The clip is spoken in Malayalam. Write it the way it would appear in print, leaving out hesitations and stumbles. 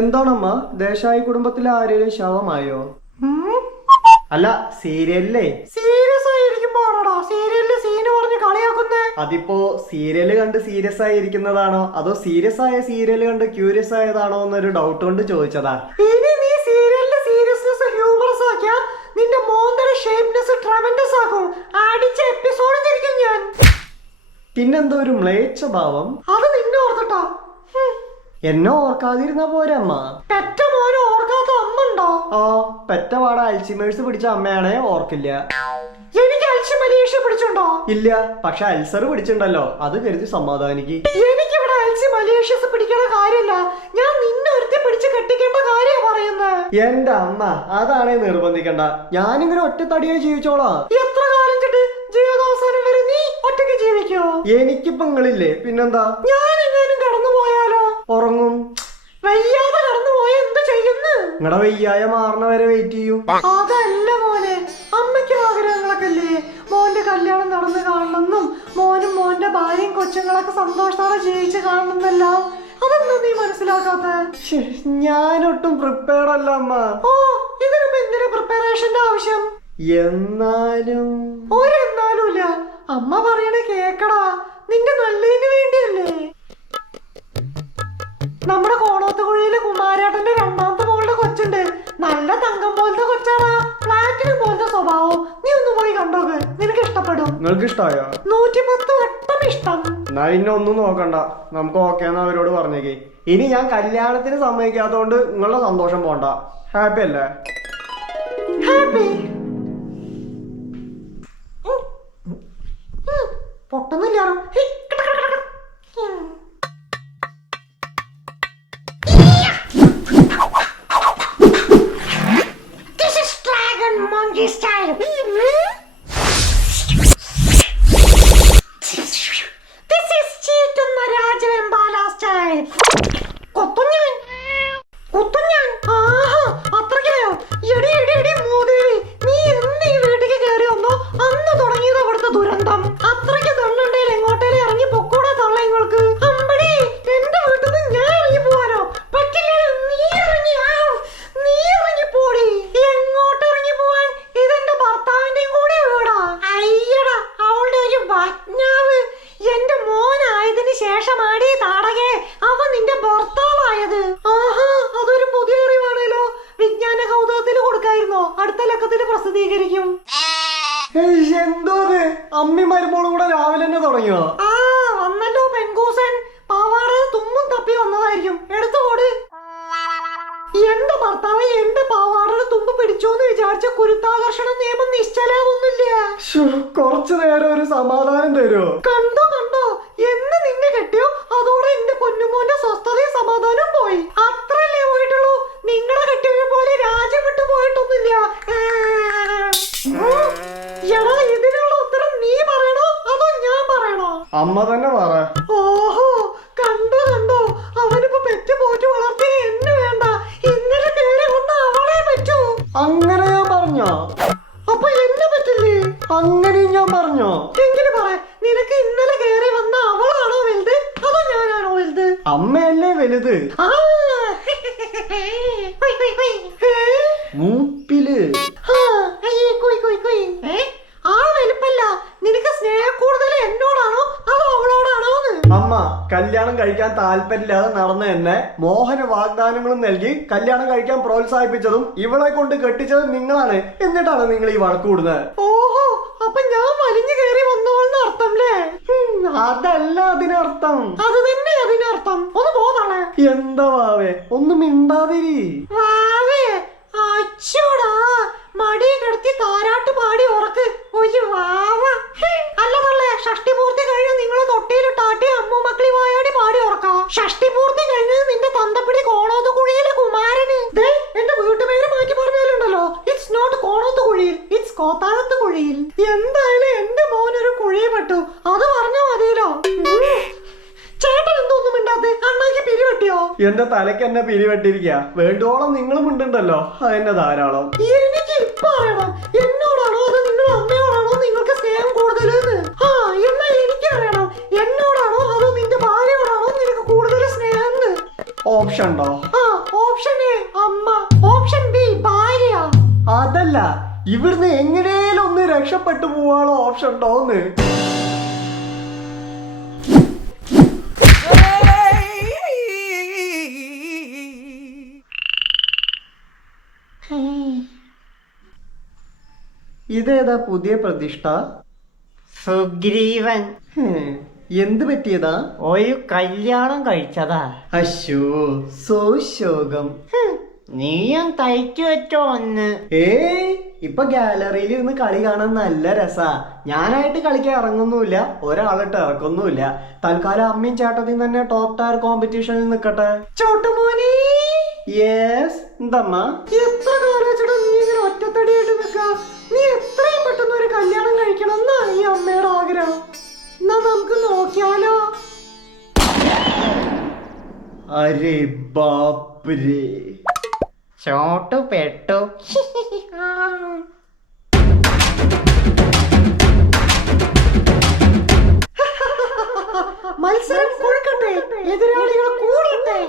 എന്താണമ്മ, ദേശായി കുടുംബത്തിലെ ആരെയും ശവമായോ? അല്ല, സീരിയലിലെ സീരിയസ് ആയിരിക്കുമ്പോഴാണോടാ സീരിയലില് സീന് പറഞ്ഞ് കളിയാക്കുന്നേ? അതിപ്പോ സീരിയല് കണ്ട് സീരിയസ് ആയിരിക്കുന്നതാണോ അതോ സീരിയസ് ആയ സീരിയല് കണ്ട് ക്യൂരിയസ് ആയതാണോ എന്നൊരു ഡൗട്ട് കൊണ്ട് ചോദിച്ചതാ. ഇനി നീ സീരിയലിന്റെ സീരിയസ്നെസ് ഹ്യൂമറസ് ആക്കിയാ നിന്റെ മോന്തയുടെ ഷേപ്പ്നെസ് ട്രമൻഡസ് ആക്കും. അടിച്ച എപ്പിസോഡ് തിരിക്കും ഞാൻ. പിന്നെന്തോ ഒരു മ്ലേച്ഛ ഭാവം. അത് നിന്നെ ഓർത്തിട്ടാ. എന്നെ ഓർക്കാതിരുന്ന പോരമ്മ. പെറ്റ മോനെ ഓർക്കാത്ത അമ്മ ഉണ്ടോ? ആ, പെറ്റപാട അൽഷിമേഴ്സ് പിടിച്ച അമ്മയാണേ ഓർക്കില്ല. എനിക്ക് അൽഷിമലേഷ്യ പിടിച്ചുണ്ടോ? ഇല്ല, പക്ഷെ അൾസർ പിടിച്ചിട്ടുണ്ടല്ലോ, അത് കരുതി സമാധാനിക്ക്. എനിക്കിവിടെ അൽഷിമലേഷ്യസ് പിടിക്കേണ്ട കാര്യമില്ല. ഞാൻ നിന്നെ ഒരുത്തി പിടിച്ച് കെട്ടിക്കേണ്ട കാര്യ പറയുന്നത്. എന്റെ അമ്മ, അതാണേ നിർബന്ധിക്കണ്ട. ഞാനിങ്ങനെ ഒറ്റത്തടിയായി ജീവിച്ചോളാം. എത്ര കാലം ചിട്ട് ജീവിതാവസാനം വരെ നീ ഒറ്റയ്ക്ക് ജീവിക്കോ? എനിക്കിപ്പോ നിങ്ങളില്ലേ, പിന്നെന്താ? ഞാൻ എങ്ങാനും കടന്നു പോയാലോ? ഉറങ്ങും. വയ്യാതെ കടന്നു പോയ എന്ത് ചെയ്യുന്നു? നിങ്ങളുടെ വയ്യായ മാറണ വരെ വെയിറ്റ് ചെയ്യും. അതല്ല മോനെ, അമ്മയ്ക്ക് ആഗ്രഹങ്ങളൊക്കെ അല്ലേ? മോന്റെ കല്യാണം നടന്നു കാണണമെന്നും മോനും മോന്റെ ഭാര്യയും കൊച്ചുങ്ങളൊക്കെ സന്തോഷത്തോടെ ജീവിച്ച് കാണണമെന്നല്ല. അതൊന്നും നീ മനസ്സിലാക്കാത്ത? ഞാനൊട്ടും പ്രിപ്പയർഡ് അല്ല അമ്മ. ഓ, ഇതിനിപ്പോ എന്തിനാ പ്രിപ്പറേഷന്റെ ആവശ്യം? എന്നാലും ഒരെന്നാലും ഇല്ല. അമ്മ പറയണ കേക്കടാ, നിന്റെ നല്ലതിന് വേണ്ടിയല്ലേ. നമ്മുടെ കോണോത്തുകുഴിയിലെ കുമാരേട്ടന്റെ രണ്ടാമത്തെ മോളുടെ കൊച്ചുണ്ട്. നല്ല തങ്കം പോലത്തെ കൊച്ചാടാ, പ്ലാറ്റിനം പോലത്തെ സ്വഭാവം. നീ ഒന്ന് പോയി കണ്ടോക്ക്, നിനക്ക് ഇഷ്ടപ്പെടും. നിങ്ങൾക്ക് ഇഷ്ടായോ? 110 വട്ടം ഇഷ്ടം. എന്നാ ഇന്നെ ഒന്നും നോക്കണ്ട, നമുക്ക് ഓക്കേന്ന് അവരോട് പറഞ്ഞേക്ക്. ഇനി ഞാൻ കല്യാണത്തിന് സമ്മതിക്കാത്തോണ്ട് നിങ്ങളുടെ സന്തോഷം പോണ്ട. ഹാപ്പി അല്ലേ? ഹാപ്പി. പൊട്ടുന്നില്ലാണോ? Monkey style. This is Cheetun Rajavembala style. കൊത്തുഞ്ഞാൻ. ആഹാ, അത്രയ്ക്കായോ? എടി എടി എടി മൂദേവി, നീ എന്ന് ഈ വീട്ടിലേക്ക് കയറി വന്നോ അന്ന് തുടങ്ങിയത് അവിടുത്തെ ദുരന്തം. അത്രയ്ക്ക് തള്ളുണ്ടേൽ എങ്ങോട്ടേലും ഇറങ്ങി പൊക്കൂടാ തള്ള നിങ്ങൾക്ക്. അമ്പടി, എന്റെ വീട്ടിൽ നിന്ന് ഞാൻ ഇറങ്ങി പോവാനോ? പറ്റില്ല, നീ ഇറങ്ങി പോടി. എങ്ങോട്ട് ഇറങ്ങി പോവാൻ? ഇതെന്റെ ഭർത്താവിന്റെയും കൂടെ വീടാ. അയ്യടാ, അവളുടെ ഒരു ഭജ്ഞാവ്. എന്റെ മോനായതിന് ശേഷമാടി താടകെ അവൻ നിന്റെ ഭർത്താവായത്. ആഹാ, അതൊരു പുതിയ അറിവാണല്ലോ. വിജ്ഞാന കൗതുകത്തിൽ കൊടുക്കായിരുന്നോ? അടുത്ത ലക്കത്തിൽ പ്രസിദ്ധീകരിക്കും. എന്തോ അമ്മി മരുമോളും കൂടെ രാവിലെ തന്നെ തുടങ്ങിയോ? ആ, വന്നല്ലോ പെൺകൂസൻ. പാവാട തുമ്മും തപ്പി വന്നതായിരിക്കും. എടുത്തോട്. എന്റെ ഭർത്താവ് എന്റെ പാവാടയുടെ തുമ്പ് പിടിച്ചോന്ന് വിചാരിച്ച ഗുരുത്വാകർഷണ നിയമം നിശ്ചലാവൊന്നുമില്ല. കുറച്ചു നേരം ഒരു സമാധാനം തരുമോ? കണ്ടോ എന്ന് നിന്നെ കെട്ടിയോ അതോടെ എന്റെ പൊന്നുമോന്റെ സ്വസ്ഥതയും സമാധാനം പോയി. അത്രല്ലേ പോയിട്ടുള്ളൂ. നിങ്ങളെ കെട്ടിയവരെ പോലെ രാജ്യം വിട്ടു പോയിട്ടൊന്നുമില്ല. എടാ, ഇതിനുള്ള ഉത്തരം നീ പറയണോ അതോ ഞാൻ പറയണോ? അമ്മ തന്നെ പറ. ഓഹോ, കണ്ടോ അവനിപ്പോ പെറ്റ് പോറ്റി വളർത്തി എന്നെ വേണ്ട. ഇന്നലെ കയറി വന്ന അവളെ പറ്റൂ. അങ്ങനെ ഞാൻ പറഞ്ഞോ? അപ്പൊ എന്നെ പറ്റില്ലേ? അങ്ങനെയും ഞാൻ പറഞ്ഞോ? എങ്കിലും പറ, നിനക്ക് ഇന്നലെ കയറി വന്ന അവളാണോ വലുത് അതോ ഞാനാണോ വലുത്? അമ്മയല്ലേ വലുത്. ആ, മൂപ്പില്. ആ വലുപ്പല്ല. നിനക്ക് സ്നേഹക്കൂടുതൽ എന്നോടാണോ അതോ അവളോടാണോന്ന്? അമ്മ കല്യാണം കഴിക്കാൻ താല്പര്യമില്ലാതെ നടന്ന എന്നെ മോഹന വാഗ്ദാനങ്ങളും നൽകി കല്യാണം കഴിക്കാൻ പ്രോത്സാഹിപ്പിച്ചതും ഇവളെ കൊണ്ട് കെട്ടിച്ചതും നിങ്ങളാണ്. എന്നിട്ടാണ് നിങ്ങൾ ഈ വഴക്ക് കൂടുന്നത്. ഓഹോ, അപ്പൊ ഞാൻ വലിഞ്ഞു കയറി വന്നോളെന്ന് അർത്ഥംല്ലേ? അതല്ല അതിനർത്ഥം. അത് തന്നെ അതിനർത്ഥം. ഒന്ന് പോതളെ. എന്താ വാവേ, ഒന്നും മിണ്ടാതിരി. വാവേ, അച്ചോടാ, മടി കിടത്തി താരാട്ട് പാടി ഉറക്ക്. ഒരു വാവ. അല്ല തള്ളേ, ഷഷ്ടിപൂർത്തി കഴിഞ്ഞ് നിങ്ങൾ തൊട്ടിയിലിട്ടാട്ടി അമ്മു മക്കളി വായാടി പാടി ഉറക്കാം. ഷഷ്ടിപൂർത്തി കഴിഞ്ഞ് നിന്റെ തന്തപ്പിടി കോണോത്തുകുഴിയിലെ കുമാരന്. എന്റെ വീട്ടുപേര് മാറ്റി പറഞ്ഞാലുണ്ടല്ലോ, ഇറ്റ്സ് നോട്ട് കോണോത്തുകുഴിയിൽ, ഇറ്റ്സ് കോത്താഴത്തുകുഴിയിൽ. എന്തായാലും എന്റെ മോനൊരു കുഴി പെട്ടു, അത് പറഞ്ഞാ മതിയല്ലോ. ചേട്ടൻ എന്തോന്നും മിണ്ടാത്തെ? അണ്ണാക്ക് പിരിവെട്ടിയോ? എന്റെ തലയ്ക്ക് എന്നെ പിരിവെട്ടിരിക്കുക. വേണ്ടോളം നിങ്ങളും ഉണ്ടുണ്ടല്ലോ, അതെന്നെ ധാരാളം. എനിക്ക് ഇപ്പൊ അറിയണം, എന്നോടാണോ അതോ നിങ്ങൾ അമ്മയോടാണോ നിങ്ങൾക്ക് സ്നേഹം കൂടുതലെന്ന്? ആ, എന്നാ എനിക്ക് അറിയണം, എന്നോടാണോ അതോ നിന്റെ ഭാര്യയോടാണോ നിനക്ക് കൂടുതൽ സ്നേഹം? ഓപ്ഷൻ ഉണ്ടോ? ആ, അതല്ല, ഇവിടുന്ന് എങ്ങനെയും ഒന്ന് രക്ഷപ്പെട്ടു പോവാനുള്ള ഓപ്ഷൻ ഉണ്ടോന്ന്. ഇതേതാ പുതിയ പ്രതിഷ്ഠ? സുഗ്രീവൻ എന്ത് പറ്റിയതാ? ഒരു കല്യാണം കഴിച്ചതാ. അശോ, സോ ശോകം. നീയും തയ്ച്ചു വെച്ചോ ഒന്ന്. ഇപ്പൊ ഗാലറിയിൽ ഇരുന്ന് കളി കാണാൻ നല്ല രസാ. ഞാനായിട്ട് കളിക്കാൻ ഇറങ്ങുന്നുമില്ല, ഒരാളിട്ട് ഇറക്കൊന്നുമില്ല. തൽക്കാലം അമ്മയും ചേട്ടത്തിയും തന്നെ ടോപ്പ് ടയർ കോമ്പറ്റീഷനിൽ നിൽക്കട്ടെ. ചോട്ടുമോനെ. യെസ്, എന്തമ്മ? എത്ര കാലം നീ ഇങ്ങനെ ഒറ്റത്തടിയായിട്ട് നിൽക്കാ? നീ എത്രയും പെട്ടെന്ന് ഒരു കല്യാണം കഴിക്കണം എന്നാ ഈ അമ്മയുടെ ആഗ്രഹം. എന്നാ നമുക്ക് നോക്കിയാലോ? അരെ ബാപ്രേ, ചോട്ടു പെട്ടു. മത്സരം കൊഴുക്കട്ടെ, എതിരാളികൾ കൂടട്ടെ.